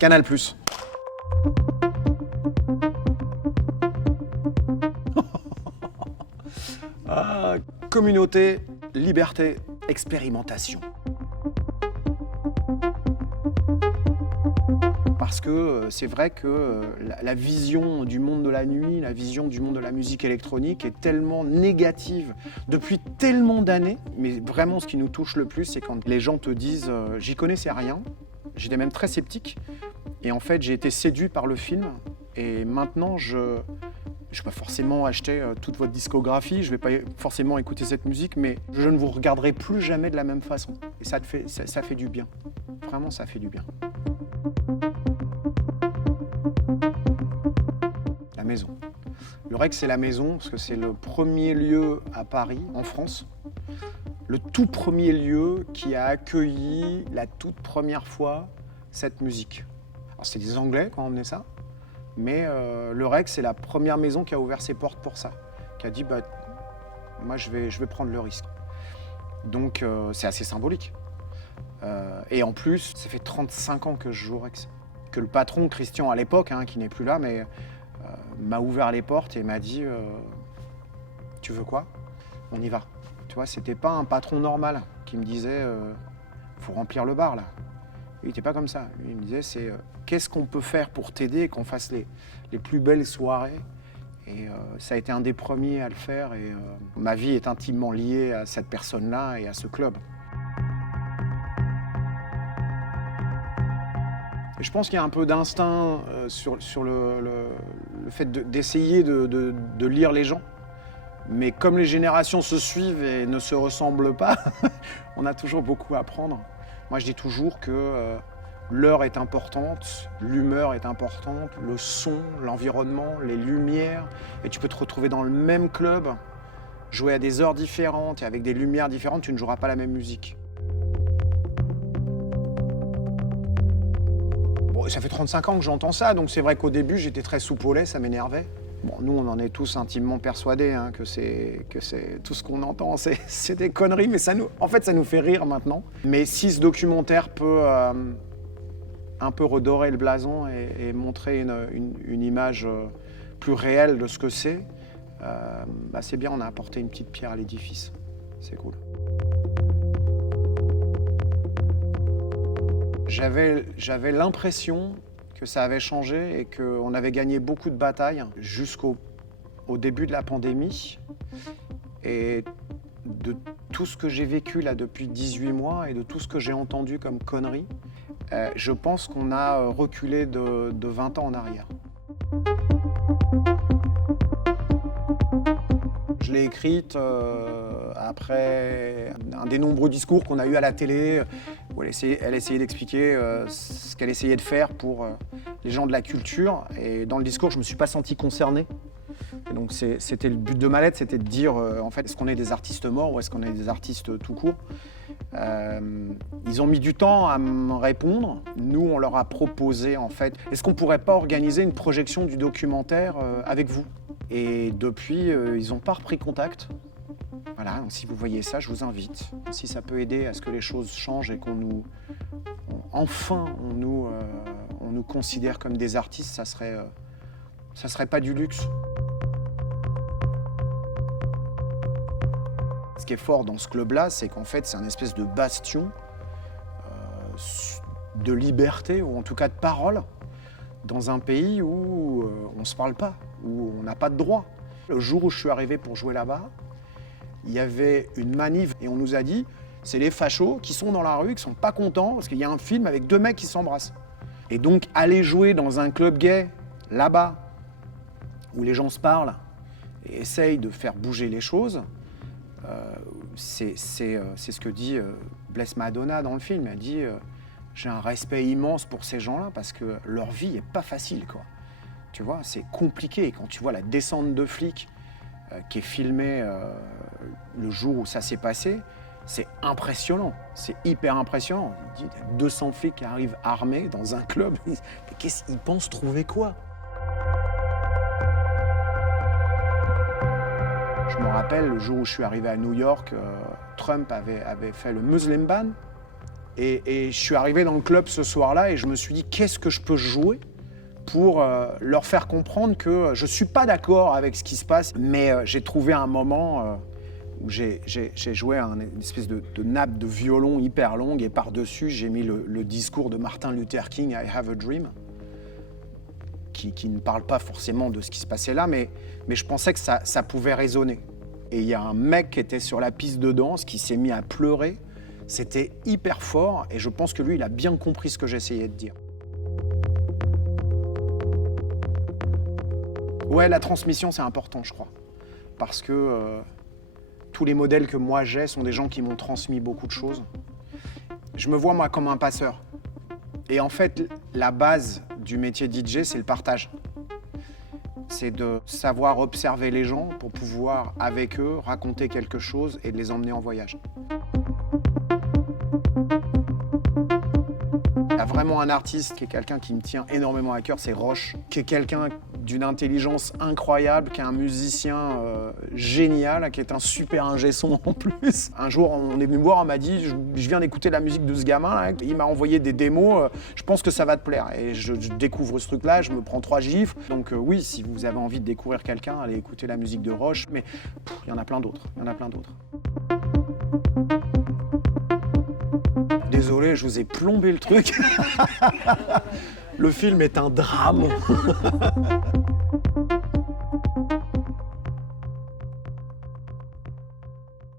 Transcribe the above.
Canal+. Ah, communauté, liberté, expérimentation. Parce que c'est vrai que la vision du monde de la nuit, la vision du monde de la musique électronique est tellement négative depuis tellement d'années. Mais vraiment, ce qui nous touche le plus, c'est quand les gens te disent « j'y connaissais rien ». J'étais même très sceptique. Et en fait, j'ai été séduit par le film. Et maintenant, je ne vais pas forcément acheter toute votre discographie, je ne vais pas forcément écouter cette musique, mais je ne vous regarderai plus jamais de la même façon. Et ça fait du bien. Vraiment, ça fait du bien. La maison. Le Rex, c'est la maison, parce que c'est le premier lieu à Paris, en France. Le tout premier lieu qui a accueilli la toute première fois cette musique. Alors, c'est des Anglais qui ont emmené ça. Mais le Rex, c'est la première maison qui a ouvert ses portes pour ça, qui a dit bah, moi je vais prendre le risque. Donc c'est assez symbolique. Et en plus, ça fait 35 ans que je joue au Rex. Que le patron, Christian à l'époque, qui n'est plus là, mais m'a ouvert les portes et m'a dit tu veux quoi? On y va. Tu vois, c'était pas un patron normal qui me disait faut remplir le bar là. Il n'était pas comme ça. Lui, il me disait, c'est qu'est-ce qu'on peut faire pour t'aider et qu'on fasse les plus belles soirées. Et ça a été un des premiers à le faire. Et ma vie est intimement liée à cette personne-là et à ce club. Et je pense qu'il y a un peu d'instinct sur le fait d'essayer de lire les gens. Mais comme les générations se suivent et ne se ressemblent pas, on a toujours beaucoup à apprendre. Moi, je dis toujours que l'heure est importante, l'humeur est importante, le son, l'environnement, les lumières. Et tu peux te retrouver dans le même club, jouer à des heures différentes et avec des lumières différentes, tu ne joueras pas la même musique. Bon, ça fait 35 ans que j'entends ça, donc c'est vrai qu'au début, j'étais très soupe au lait, ça m'énervait. Bon, nous, on en est tous intimement persuadés que c'est tout ce qu'on entend, c'est des conneries, mais en fait, ça nous fait rire maintenant. Mais si ce documentaire peut un peu redorer le blason et montrer une image plus réelle de ce que c'est, bah c'est bien, on a apporté une petite pierre à l'édifice. C'est cool. J'avais l'impression que ça avait changé et qu'on avait gagné beaucoup de batailles jusqu'au début de la pandémie. Et de tout ce que j'ai vécu là depuis 18 mois et de tout ce que j'ai entendu comme conneries, je pense qu'on a reculé de 20 ans en arrière. Je l'ai écrite après un des nombreux discours qu'on a eu à la télé, où elle essayait d'expliquer ce qu'elle essayait de faire pour les gens de la culture. Et dans le discours, je ne me suis pas senti concerné. Et donc c'était le but de ma lettre, c'était de dire, en fait, est-ce qu'on est des artistes morts ou est-ce qu'on est des artistes tout court? Ils ont mis du temps à me répondre. Nous, on leur a proposé, en fait, est-ce qu'on ne pourrait pas organiser une projection du documentaire avec vous? Et depuis, ils n'ont pas repris contact. Voilà, donc si vous voyez ça, je vous invite. Si ça peut aider à ce que les choses changent et qu'on nous considère comme des artistes, ça serait pas du luxe. Ce qui est fort dans ce club-là, c'est qu'en fait, c'est un espèce de bastion de liberté, ou en tout cas de parole, dans un pays où on ne se parle pas, où on n'a pas de droit. Le jour où je suis arrivé pour jouer là-bas, il y avait une manif et on nous a dit c'est les fachos qui sont dans la rue, qui sont pas contents parce qu'il y a un film avec deux mecs qui s'embrassent. Et donc aller jouer dans un club gay, là-bas, où les gens se parlent et essayent de faire bouger les choses, c'est ce que dit Bless Madonna dans le film. Elle dit j'ai un respect immense pour ces gens-là parce que leur vie est pas facile, quoi. Tu vois, c'est compliqué. Et quand tu vois la descente de flics qui est filmée le jour où ça s'est passé, c'est impressionnant. C'est hyper impressionnant. Il dit 200 flics qui arrivent armés dans un club. Mais qu'est-ce qu'ils pensent trouver quoi? Je me rappelle le jour où je suis arrivé à New York, Trump avait fait le Muslim ban. Et je suis arrivé dans le club ce soir-là et je me suis dit, qu'est-ce que je peux jouer pour leur faire comprendre que je ne suis pas d'accord avec ce qui se passe. Mais j'ai trouvé un moment où j'ai joué une espèce de nappe de violon hyper longue et par-dessus, j'ai mis le discours de Martin Luther King, I Have a Dream, qui ne parle pas forcément de ce qui se passait là, mais je pensais que ça pouvait résonner. Et il y a un mec qui était sur la piste de danse qui s'est mis à pleurer. C'était hyper fort et je pense que lui, il a bien compris ce que j'essayais de dire. Ouais, la transmission, c'est important, je crois. Parce que tous les modèles que moi j'ai sont des gens qui m'ont transmis beaucoup de choses. Je me vois, moi, comme un passeur. Et en fait, la base du métier DJ, c'est le partage. C'est de savoir observer les gens pour pouvoir, avec eux, raconter quelque chose et de les emmener en voyage. Il y a vraiment un artiste qui est quelqu'un qui me tient énormément à cœur, c'est Roche, qui est quelqu'un d'une intelligence incroyable, qui est un musicien génial, qui est un super ingé son en plus. Un jour, on est venu me voir, on m'a dit « Je viens d'écouter la musique de ce gamin, là. Il m'a envoyé des démos, je pense que ça va te plaire. » Et je découvre ce truc-là, je me prends 3 gifles. Donc oui, si vous avez envie de découvrir quelqu'un, allez écouter la musique de Roche. Mais il y en a plein d'autres, il y en a plein d'autres. Désolé, je vous ai plombé le truc. Le film est un drame.